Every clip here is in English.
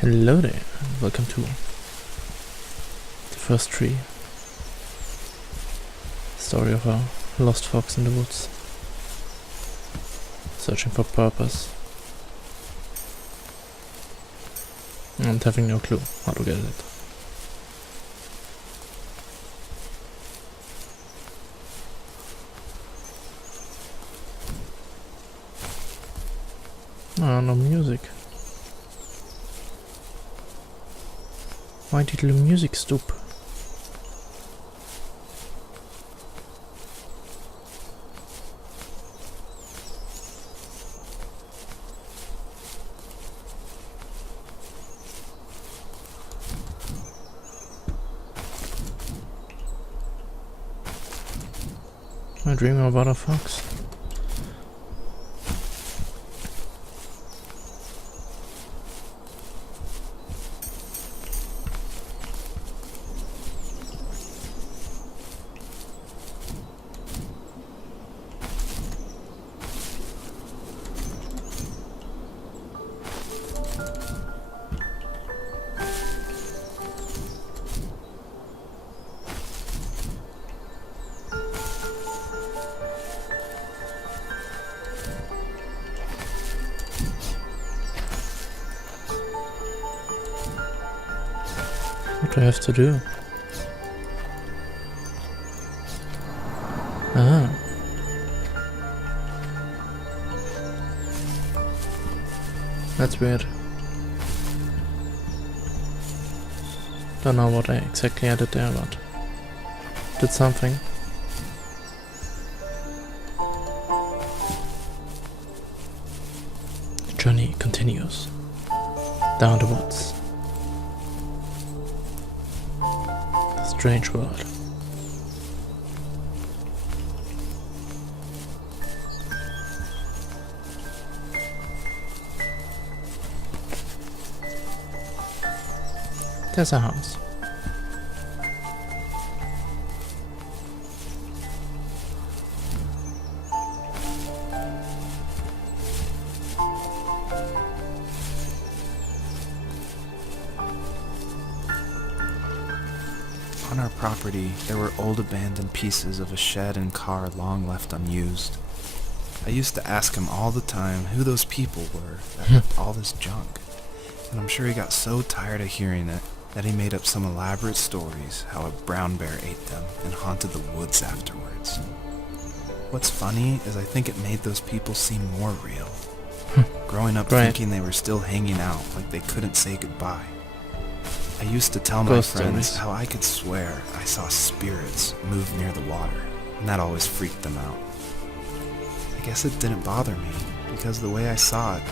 Hello there, and welcome to the first tree. Story of a lost fox in the woods, searching for purpose, and having no clue how to get it. Ah, no music. Why did the music stop? I dream about a fox. What do I have to do? Ah. That's weird. Don't know what I exactly added there, but did something. The journey continues down the woods. Strange world. There's a house. On our property, there were old abandoned pieces of a shed and car long left unused. I used to ask him all the time who those people were that left all this junk, and I'm sure he got so tired of hearing it that he made up some elaborate stories how a brown bear ate them and haunted the woods afterwards. What's funny is I think it made those people seem more real. Growing up thinking they were still hanging out like they couldn't say goodbye. I used to tell my friends how I could swear I saw spirits move near the water, and that always freaked them out. I guess it didn't bother me, because the way I saw it,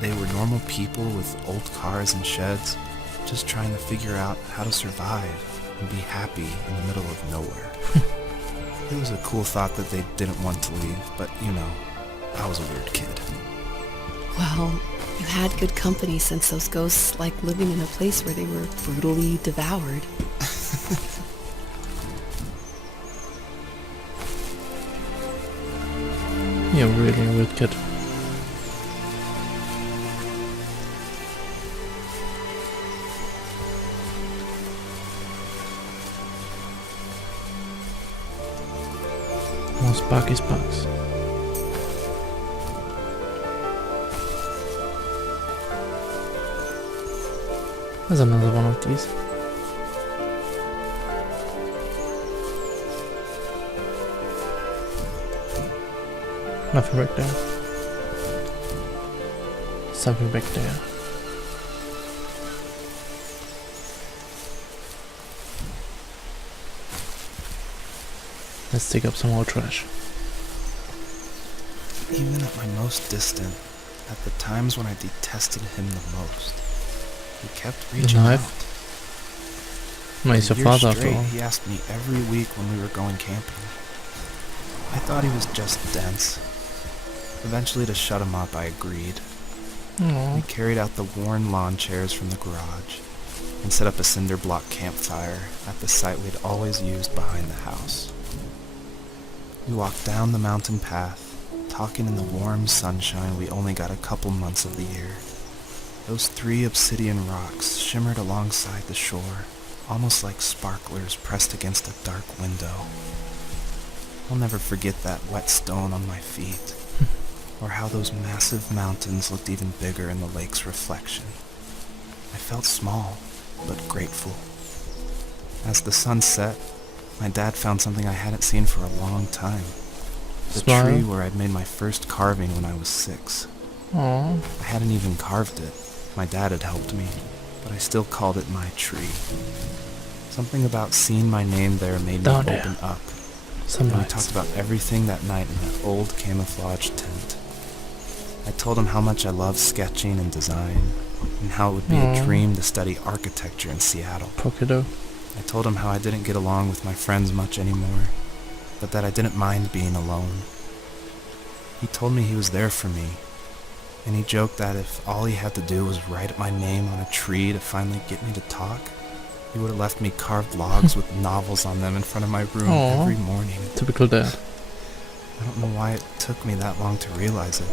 they were normal people with old cars and sheds, just trying to figure out how to survive and be happy in the middle of nowhere. It was a cool thought that they didn't want to leave, but you know, I was a weird kid. Well, you had good company since those ghosts like living in a place where they were brutally devoured. You're really a weird kid. More sparky sparks. There's another one of these. Nothing back there. Something back there. Let's dig up some more trash. Even at my most distant, at the times when I detested him the most, he kept reaching out. No, he's your father after all. He asked me every week when we were going camping. I thought he was just dense. Eventually, to shut him up, I agreed. Aww. We carried out the worn lawn chairs from the garage and set up a cinder block campfire at the site we'd always used behind the house. We walked down the mountain path, talking in the warm sunshine we only got a couple months of the year. Those 3 obsidian rocks shimmered alongside the shore, almost like sparklers pressed against a dark window. I'll never forget that wet stone on my feet, or how those massive mountains looked even bigger in the lake's reflection. I felt small, but grateful. As the sun set, my dad found something I hadn't seen for a long time. The Smile. tree where I'd made my first carving when I was 6. Aww. I hadn't even carved it. My dad had helped me, but I still called it my tree. Something about seeing my name there made me Down there. open up. Some And we lights. talked about everything that night in that old camouflage tent. I told him how much I loved sketching and design, and how it would be Aw. a dream to study architecture in Seattle. Pokedo. I told him how I didn't get along with my friends much anymore, but that I didn't mind being alone. He told me he was there for me, and he joked that if all he had to do was write my name on a tree to finally get me to talk, he would have left me carved logs with novels on them in front of my room Aw. every morning. Typical dad. I don't know why it took me that long to realize it,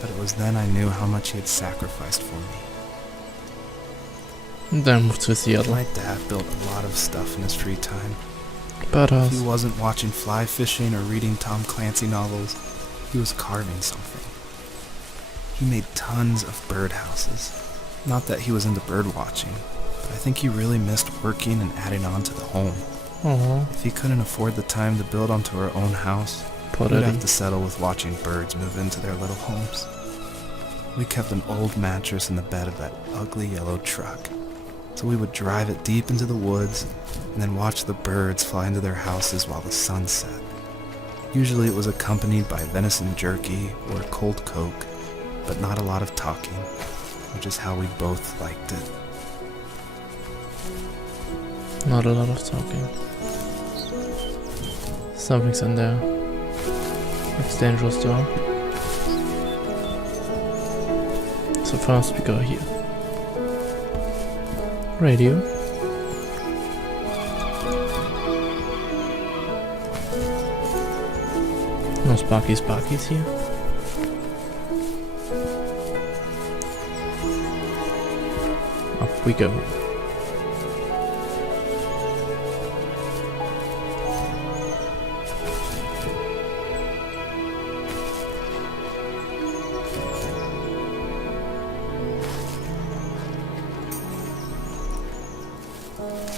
but it was then I knew how much he had sacrificed for me. And then moved to Seattle. My dad built a lot of stuff in his free time. Badass. If he wasn't watching fly fishing or reading Tom Clancy novels, he was carving something. He made tons of birdhouses. Not that he was into bird watching, but I think he really missed working and adding on to the home. Aww. If he couldn't afford the time to build onto our own house, Poor we'd daddy. have to settle with watching birds move into their little homes. We kept an old mattress in the bed of that ugly yellow truck, so we would drive it deep into the woods and then watch the birds fly into their houses while the sun set. Usually it was accompanied by venison jerky or cold Coke, but not a lot of talking, which is how we both liked it. Not a lot of talking. Something's in there. It's dangerous though. So first we go here. Radio. No Sparkies here. Up we go.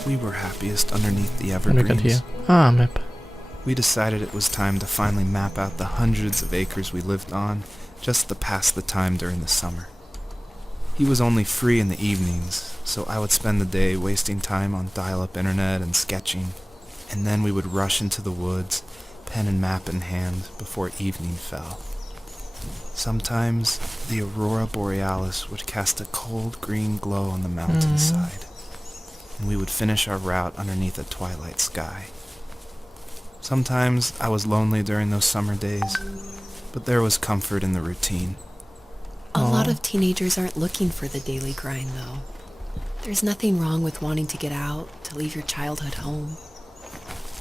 We were happiest underneath the What do we got evergreens. here? Ah, map. We decided it was time to finally map out the hundreds of acres we lived on, just to pass the time during the summer. He was only free in the evenings, so I would spend the day wasting time on dial-up internet and sketching, and then we would rush into the woods, pen and map in hand, before evening fell. Sometimes the aurora borealis would cast a cold green glow on the mountainside, and we would finish our route underneath a twilight sky. Sometimes I was lonely during those summer days, but there was comfort in the routine. A lot Aw. of teenagers aren't looking for the daily grind, though. There's nothing wrong with wanting to get out, to leave your childhood home.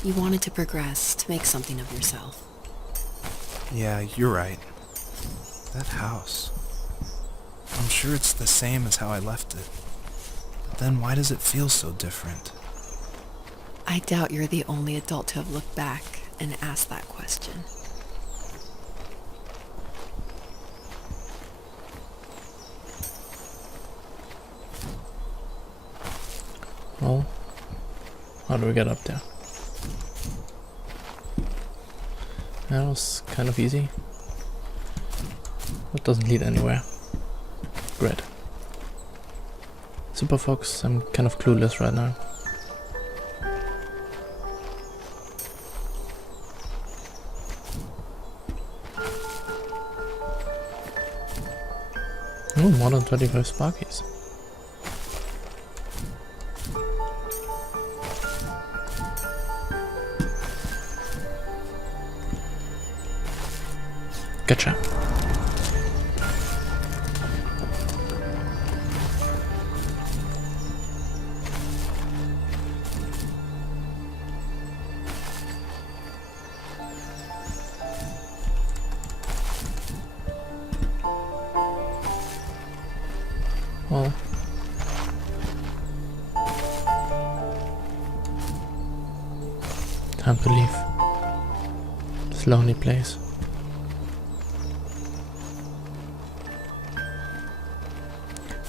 You wanted to progress, to make something of yourself. Yeah, you're right. That house. I'm sure it's the same as how I left it. But then why does it feel so different? I doubt you're the only adult to have looked back and asked that question. Well, how do we get up there? That was kind of easy. That doesn't lead anywhere. Great. Super Fox, I'm kind of clueless right now. Oh, more than 25 Sparkies. Gotcha. Time to leave this lonely place.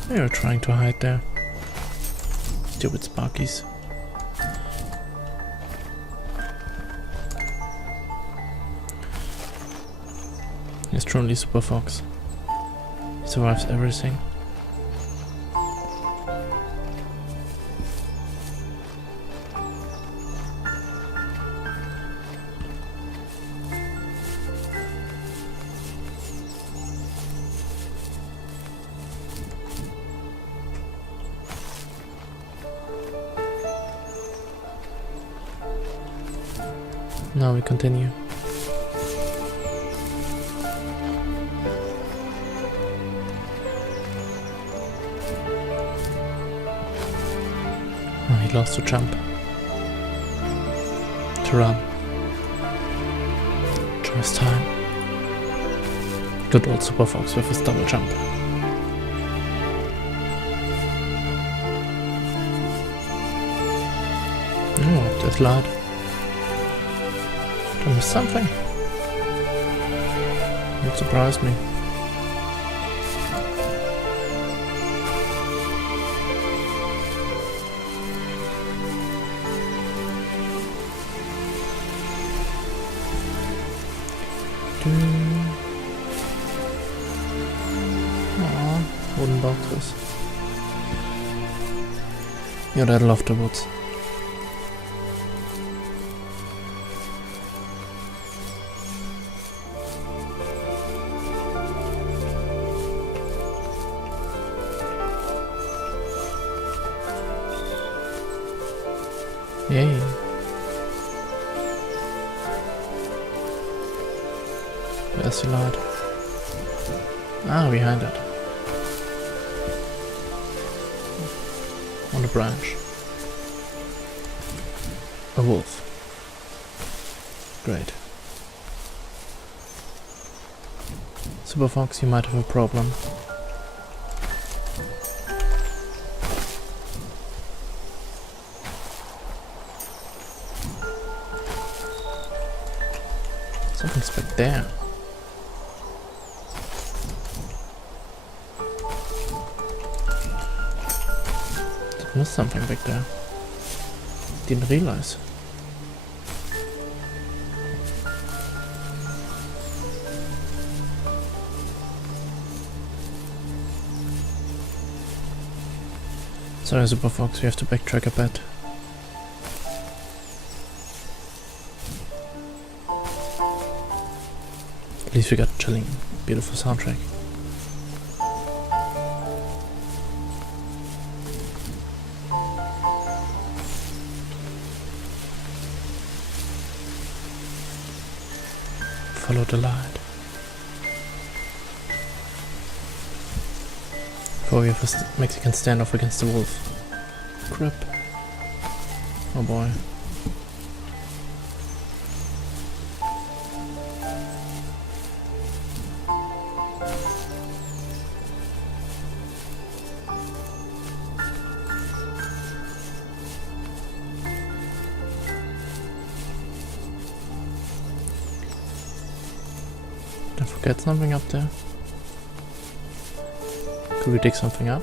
They were trying to hide there. Stupid Sparkies. He's truly Super Fox. He survives everything. Now we continue. Oh, he lost to jump. To run. Choice time. Good old Super Fox with his double jump. Oh, there's light. Did I miss something? It surprised me. Aww, wooden boxes. Your dad loved the woods. Yay. There's the light. Ah, behind it. On the branch. A wolf. Great. Super Fox, you might have a problem. Something's back there. There was something back there. Didn't realize. Sorry, Super Fox, we have to backtrack a bit. At least we got chilling, beautiful soundtrack. Follow the light. Before we have a Mexican standoff against the wolf. Crap. Oh boy. Did I forget something up there? Could we dig something up?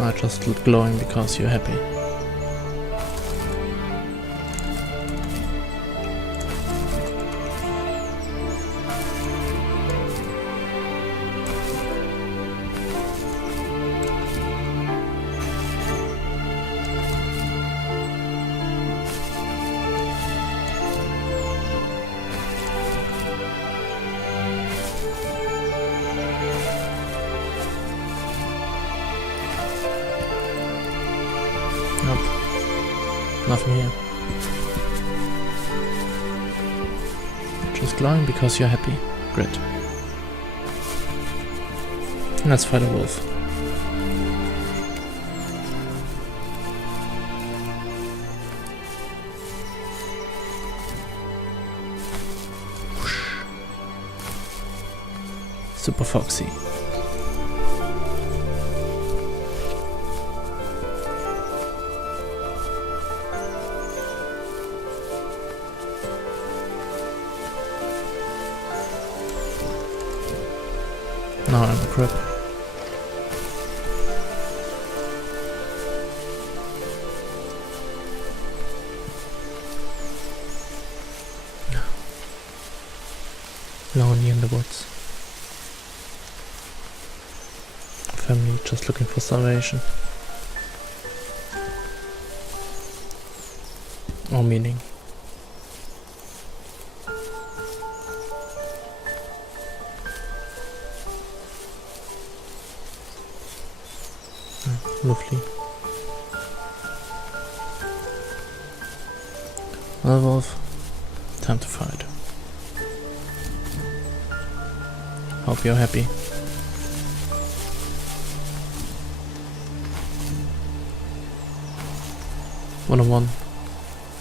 I just look glowing because you're happy. Nope. Nothing here. Just glowing because you're happy. Great. Let's fight a wolf. Whoosh. Super Foxy. Now I'm a crip. Lonely in the woods. Family just looking for salvation. Or meaning. Lovely. Well, Wolf, time to fight. Hope you're happy. One-on-one.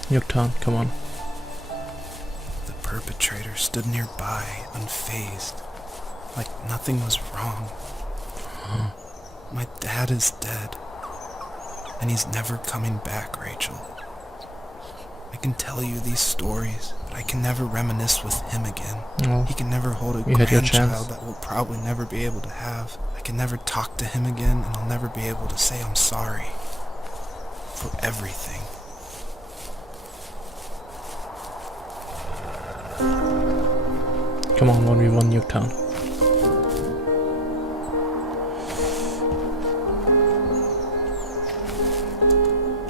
Nuketown, come on. The perpetrator stood nearby, unfazed, like nothing was wrong. My dad is dead, and he's never coming back, Rachel. I can tell you these stories, but I can never reminisce with him again. Oh, He can never hold a you had your chance. grandchild that we'll probably never be able to have. I can never talk to him again, and I'll never be able to say I'm sorry for everything. Come on, 1v1 Nuketown.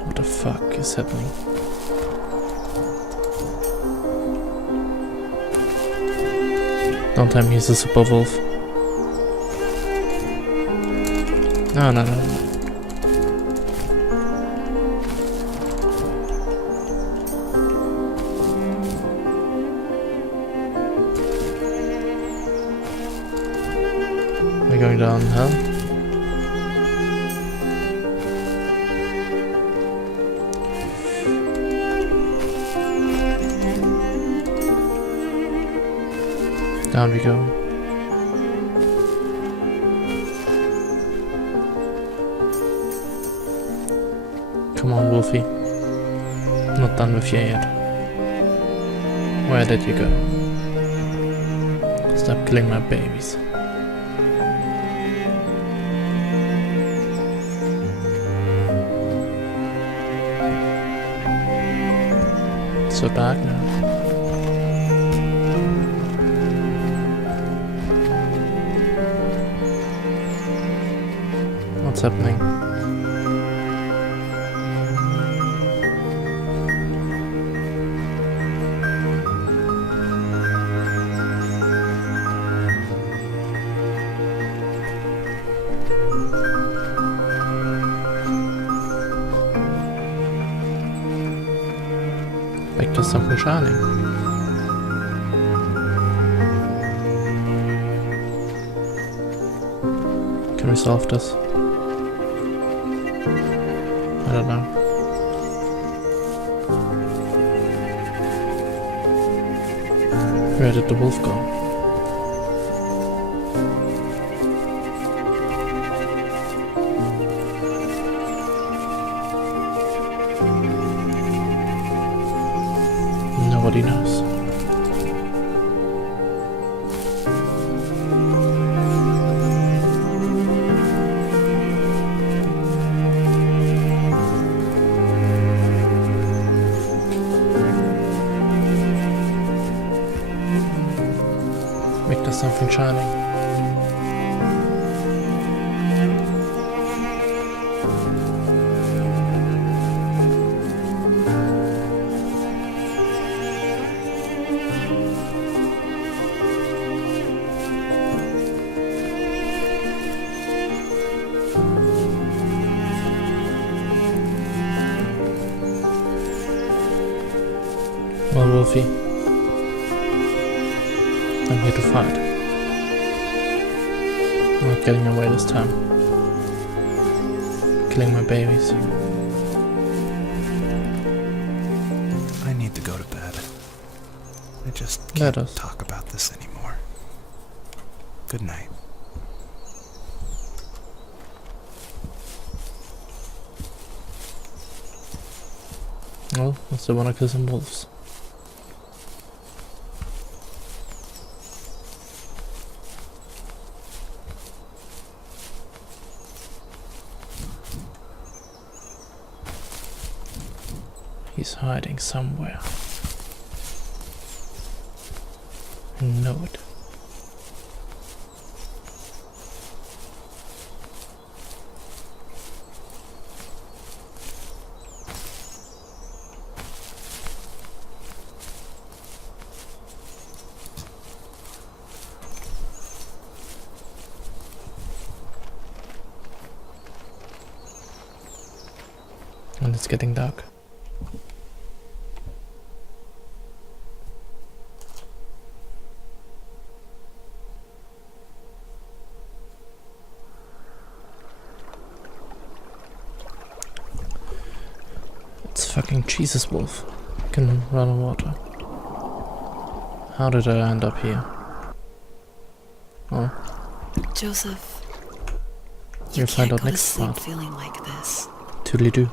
What the fuck is happening? Don't tell me he's a super wolf. No, no, no, no. We're going down hell. Down we go. Come on, Wolfie. Not done with you yet. Where did you go? Stop killing my babies. So dark now. What's happening? Back to something shining. Can we solve this? I don't know. Where did the wolf go? Nobody knows. Make there something shining. Well, Wolfie, I'm here to fight. I'm not getting away this time. Killing my babies. I need to go to bed. I just Let can't us. talk about this anymore. Good night. Well, I still wanna kill some wolves. He's hiding somewhere. I know it. And it's getting dark. It's fucking Jesus, Wolf. I can run on water. How did I end up here? Oh, Joseph, you You'll find can't out go to next sleep part. feeling like this. Toodly-doo.